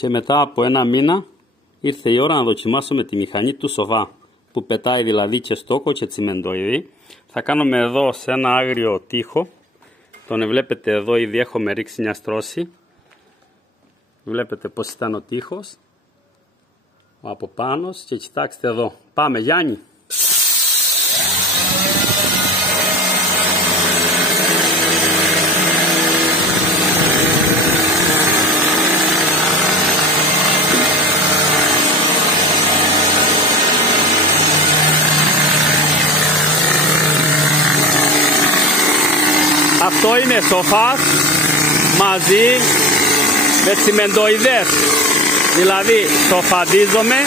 Και μετά από ένα μήνα ήρθε η ώρα να δοκιμάσουμε τη μηχανή του σοβά, που πετάει δηλαδή και στόκο και τσιμεντοειδή. Θα κάνουμε εδώ σε ένα άγριο τοίχο. Τον βλέπετε εδώ, ήδη έχουμε ρίξει μια στρώση. Βλέπετε πως ήταν ο τοίχος από πάνω και κοιτάξτε εδώ. Πάμε Γιάννη. Αυτό είναι σοφάς μαζί με τσιμεντοειδές. Δηλαδή σοφαντίζομαι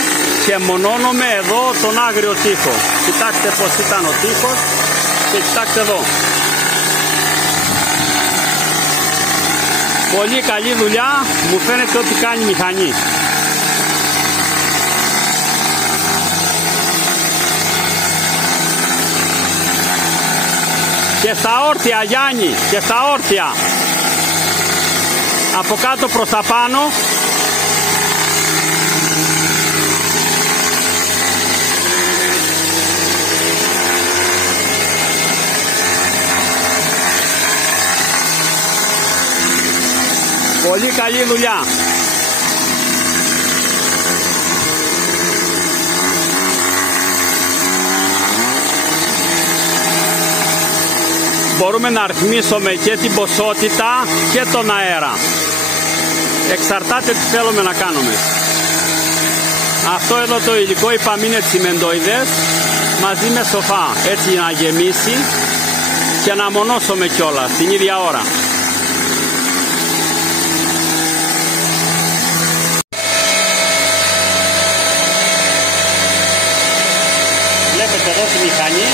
και μονώνομαι εδώ τον άγριο τοίχο. Κοιτάξτε πως ήταν ο τοίχος και κοιτάξτε εδώ. Πολύ καλή δουλειά, μου φαίνεται ότι κάνει η μηχανή. Και στα όρθια Γιάννη, και στα όρθια. Από κάτω προς τα πάνω. Πολύ καλή δουλειά. Μπορούμε να ρυθμίσουμε και την ποσότητα και τον αέρα. Εξαρτάται τι θέλουμε να κάνουμε. Αυτό εδώ το υλικό είπαμε είναι τσιμεντοειδές μαζί με σοφά. Έτσι να γεμίσει και να μονώσουμε κιόλας την ίδια ώρα. Βλέπετε εδώ τη μηχανή.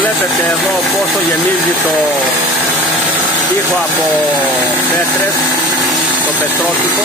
Βλέπετε εδώ πόσο γεμίζει το τοίχο από πέτρες, το πετρότυπο.